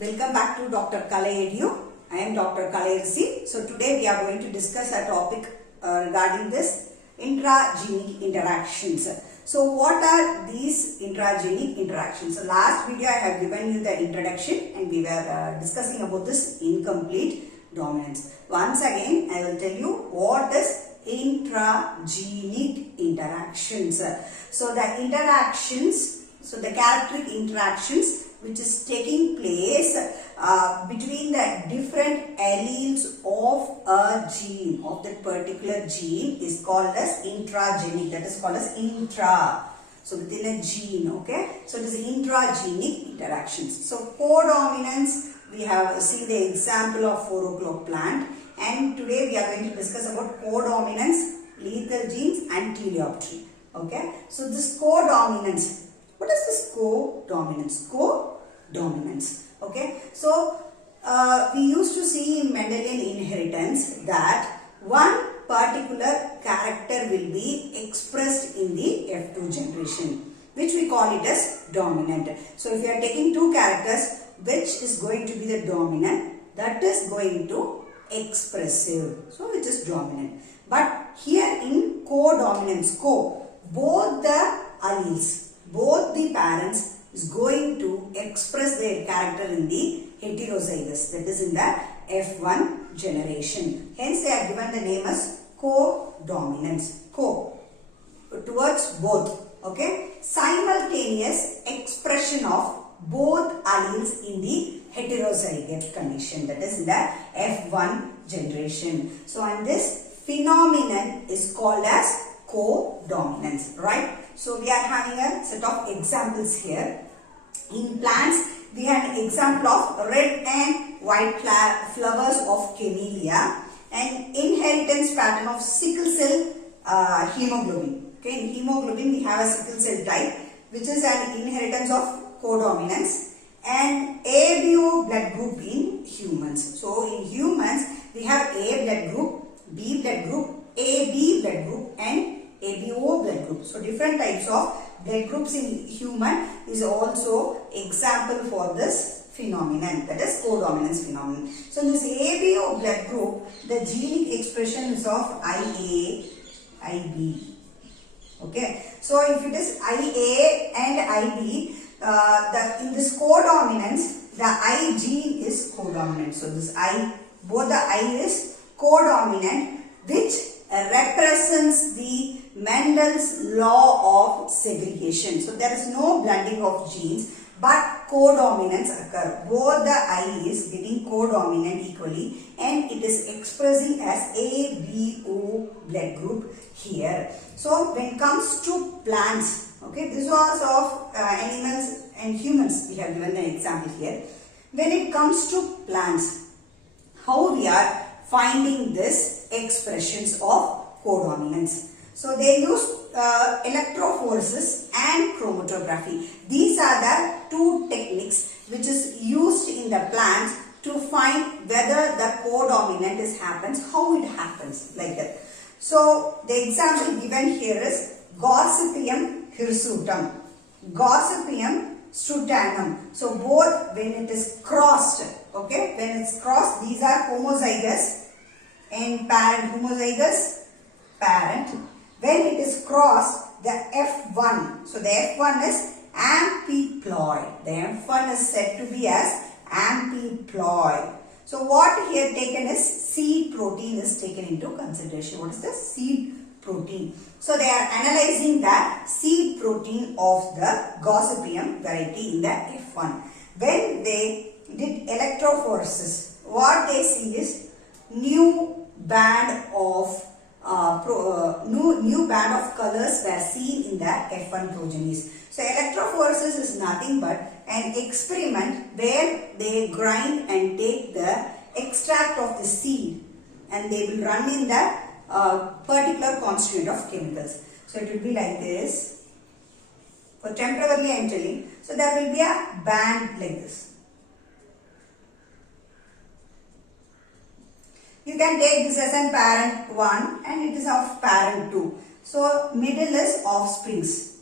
Welcome back to Dr. Kala Edu. I am Dr. Kala Irsi. So today we are going to discuss a topic regarding this intragenic interactions. So what are these intragenic interactions? So last video I have given you the introduction and we were discussing about this incomplete dominance. Once again I will tell you what is intragenic interactions. So the interactions, so the characteristic interactions which is taking place between the different alleles of a gene, of that particular gene, is called as intragenic. That is called as intra. So within a gene, okay. So it is intragenic interactions. So codominance, we have seen the example of 4 o'clock plant, and today we are going to discuss about codominance, lethal genes, and Pleiotropy. Okay. So this codominance. What is this codominance? Codominance. Okay. So we used to see in Mendelian inheritance that one particular character will be expressed in the F2 generation, which we call it as dominant. So if you are taking two characters, which is going to be the dominant, that is going to expressive. So which is dominant. But here in codominance, both the alleles, both the parents is going to express their character in the heterozygous, that is in the F1 generation. Hence they are given the name as codominance. Co towards both. Okay. Simultaneous expression of both alleles in the heterozygous condition, that is in the F1 generation. So and this phenomenon is called as codominance, right? So we are having a set of examples here. In plants, we have an example of red and white flowers of camellia, and inheritance pattern of sickle cell hemoglobin. Okay, in hemoglobin we have a sickle cell type, which is an inheritance of codominance, and ABO blood group in humans. So in humans we have A blood group, B blood group, AB blood group, and ABO blood group. So different types of blood groups in human is also example for this phenomenon, that is codominance phenomenon. So in this ABO blood group, the genic expression is of IA, IB. Okay. So if it is IA and IB, in this codominance, the I gene is codominant. So this I, both the I is codominant, which represents the Mendel's law of segregation. So there is no blending of genes, but codominance occur. Both the I is getting codominant equally, and it is expressing as ABO blood group here. So when it comes to plants, okay, this was of animals and humans. We have given an example here. When it comes to plants, how we are finding this expressions of codominance. So they use electroforces and chromatography. These are the two techniques which is used in the plants to find whether the codominant happens, how it happens, like that. So the example given here is Gossypium hirsutum, Gossypium strutanum. So both when it is crossed, okay, when it's crossed, these are homozygous and parent, homozygous parent. When it is crossed, the F1, so the F1 is amphiploid. The F1 is said to be as amphiploid. So what here taken is seed protein is taken into consideration. What is the seed protein? So they are analyzing the seed protein of the Gossypium variety in the F1. When they did electroforces, what they see is new band of new band of colors were seen in the F1 progenies. So electroforces is nothing but an experiment where they grind and take the extract of the seed, and they will run in the particular constituent of chemicals. So it will be like this. For temporarily I am telling. So there will be a band like this. You can take this as a parent 1 and it is of parent 2. So middle is offsprings.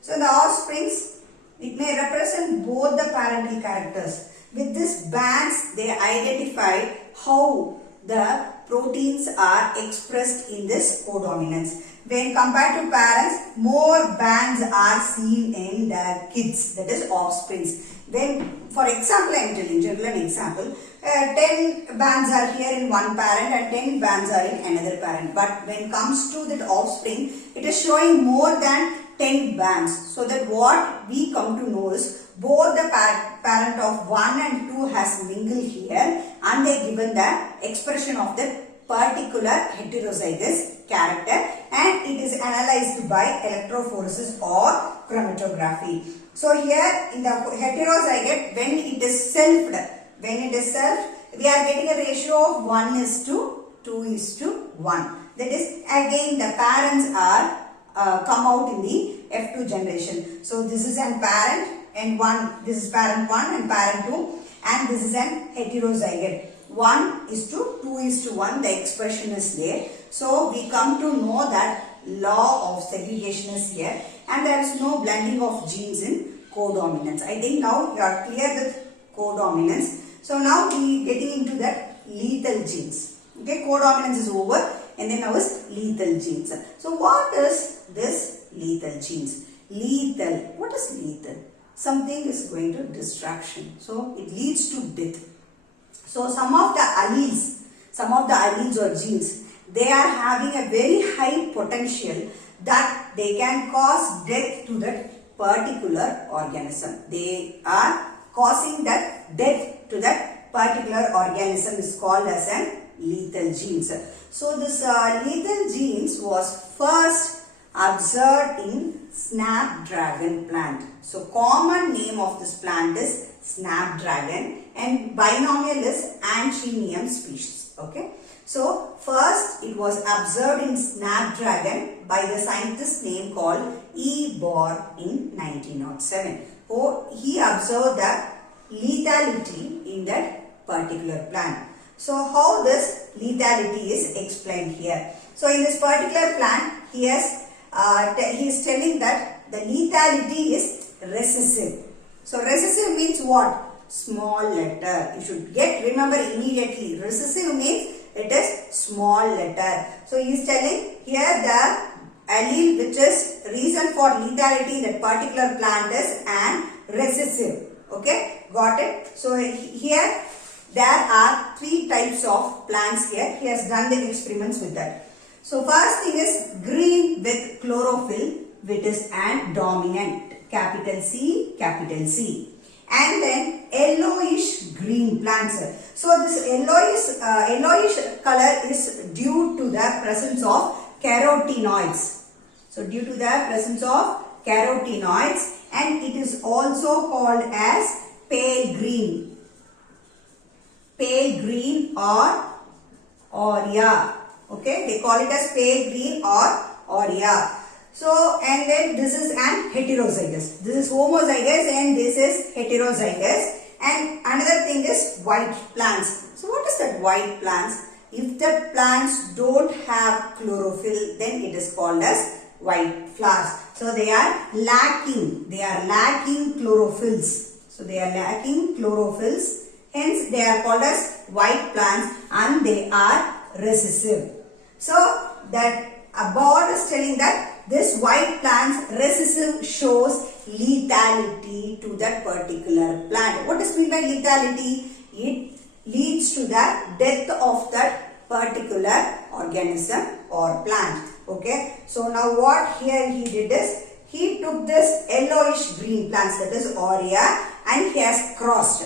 So the offsprings, it may represent both the parental characters. With these bands, they identified how the proteins are expressed in this codominance. When compared to parents, more bands are seen in the kids, that is offsprings. When, for example, I am telling you an example, 10 bands are here in one parent and 10 bands are in another parent. But when it comes to that offspring, it is showing more than 10 bands. So that what we come to know is both the parent of 1 and 2 has mingled here and they given the expression of the particular heterozygous character, and it is analyzed by electroforces or chromatography. So here in the heterozygote, when it is selfed, we are getting a ratio of 1:2:1. That is, again the parents are come out in the F2 generation. So this is an parent and this is parent 1 and parent 2, and this is an heterozygote. 1:2:1, the expression is there. So we come to know that law of segregation is here, and there is no blending of genes in codominance. I think now you are clear with codominance. So now we getting into that lethal genes. Okay, codominance is over, and then now is lethal genes. So what is this lethal genes? Lethal. What is lethal? Something is going to destruction. So it leads to death. So some of the alleles or genes, they are having a very high potential that they can cause death to that particular organism. They are causing that death to that particular organism is called as an lethal genes. So this lethal genes was first observed in snapdragon plant. So common name of this plant is snapdragon and binomial is Anthemium species. Okay. So first it was observed in snapdragon by the scientist name called E. Bohr in 1907. So he observed the lethality in that particular plant. So how this lethality is explained here. So in this particular plant, he is telling that the lethality is recessive. So recessive means what? Small letter. You should remember immediately. Recessive means it is small letter. So he is telling here the allele which is reason for lethality in that particular plant is an recessive. Okay, got it? So here there are 3 types of plants here. He has done the experiments with that. So first thing is green with chlorophyll, which is an dominant, capital C, capital C. And then yellowish green plants. So this yellowish color is due to the presence of carotenoids. So due to the presence of carotenoids, and it is also called as pale green. Pale green or aurea. Okay, they call it as pale green or aurea. So, and then this is an heterozygous. This is homozygous and this is heterozygous. And another thing is white plants. So, what is that white plants? If the plants don't have chlorophyll, then it is called as white flowers. So, they are lacking chlorophylls. So, they are lacking chlorophylls. Hence, they are called as white plants and they are recessive. So, that Bohr is telling that this white plant's recessive shows lethality to that particular plant. What does mean by lethality? It leads to the death of that particular organism or plant. Okay. So now what here he did is, he took this yellowish green plants, that is aurea, and he has crossed.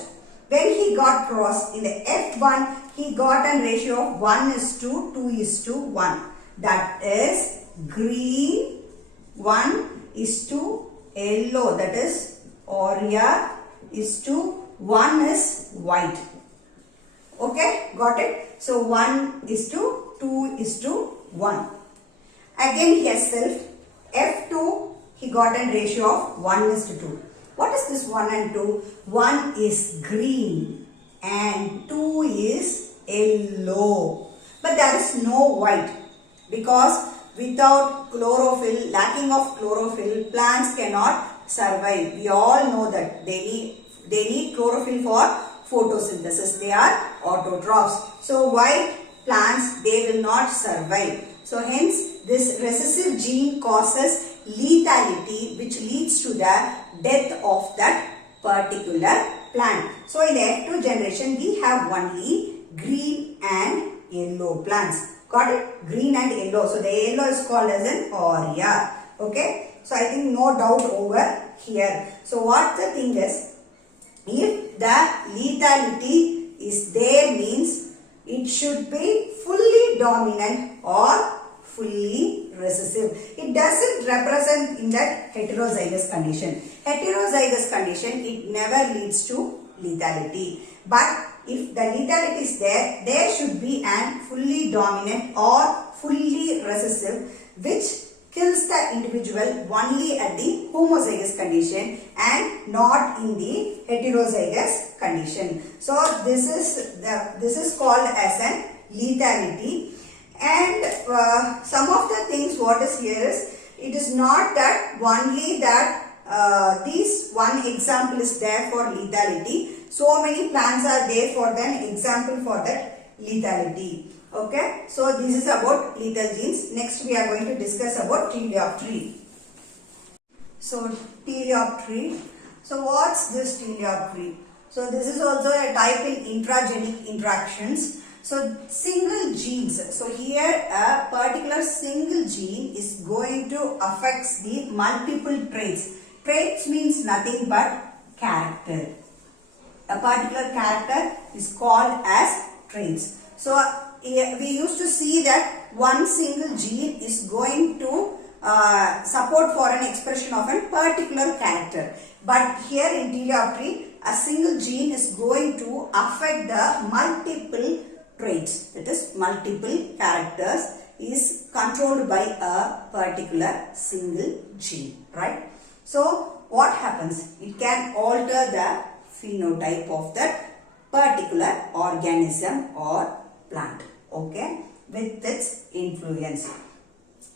When he got crossed in the F1, he got a ratio of 1:2:1. That is green 1:yellow, that is aurea 1 is white. Okay, got it? So 1:2:1. Again he has self F2, he got a ratio of 1:2. What is this 1 and 2? 1 is green and 2 is yellow. But there is no white, because without chlorophyll, lacking of chlorophyll, plants cannot survive. We all know that they need chlorophyll for photosynthesis. They are autotrophs. So white plants, they will not survive. So hence this recessive gene causes lethality, which leads to the death of that particular plant. So in the F2 generation, we have only green and yellow plants. Got it? Green and yellow. So the yellow is called as an aurea. Okay. So I think no doubt over here. So what the thing is, if the lethality is there means it should be fully dominant or fully recessive. It doesn't represent in that heterozygous condition. Heterozygous condition, it never leads to lethality. But if the lethality is there, there should be an fully dominant or fully recessive, which kills the individual only at the homozygous condition and not in the heterozygous condition. So this is called as an lethality. And some of the things what is here is, it is not that only that this one example is there for lethality. So many plants are there for an example for that lethality. Okay. So this is about lethal genes. Next we are going to discuss about Pleiotropy. So Pleiotropy. So what's this Pleiotropy? So this is also a type in intragenic interactions. So single genes. So here a particular single gene is going to affect the multiple traits. Traits means nothing but character. A particular character is called as traits. So we used to see that one single gene is going to support for an expression of a particular character. But here in Pleiotropy, a single gene is going to affect the multiple traits, that is multiple characters is controlled by a particular single gene, right? So what happens? It can alter the phenotype of that particular organism or plant, okay, with its influence.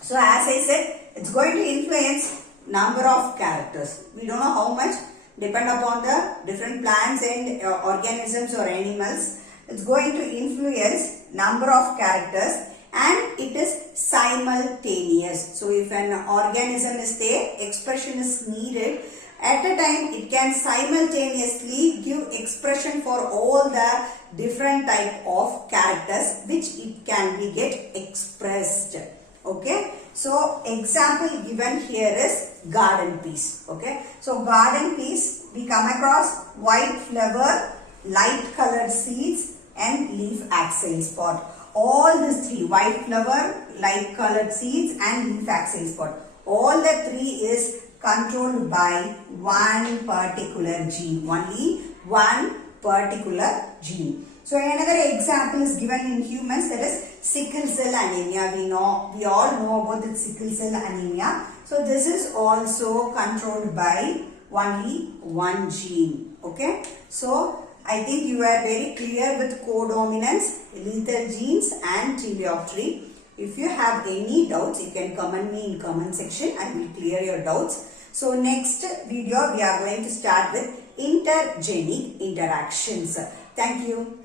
So as I said, it's going to influence number of characters. We don't know how much, depend upon the different plants and organisms or animals. It's going to influence number of characters and it is simultaneous. So if an organism is there, expression is needed. At a time, it can simultaneously give expression for all the different type of characters which it can be get expressed. Okay. So example given here is garden peas. Okay. So garden peas, we come across white flower, light colored seeds and leaf axil spot. All these three, white flower, light colored seeds and leaf axil spot, all the three is controlled by one particular gene, only one particular gene. So another example is given in humans, that is sickle cell anemia. We all know about the sickle cell anemia. So this is also controlled by only one gene. Okay. So I think you are very clear with codominance, lethal genes and Pleiotropy. If you have any doubts, you can comment me in comment section. I will clear your doubts. So next video we are going to start with intergenic interactions. Thank you.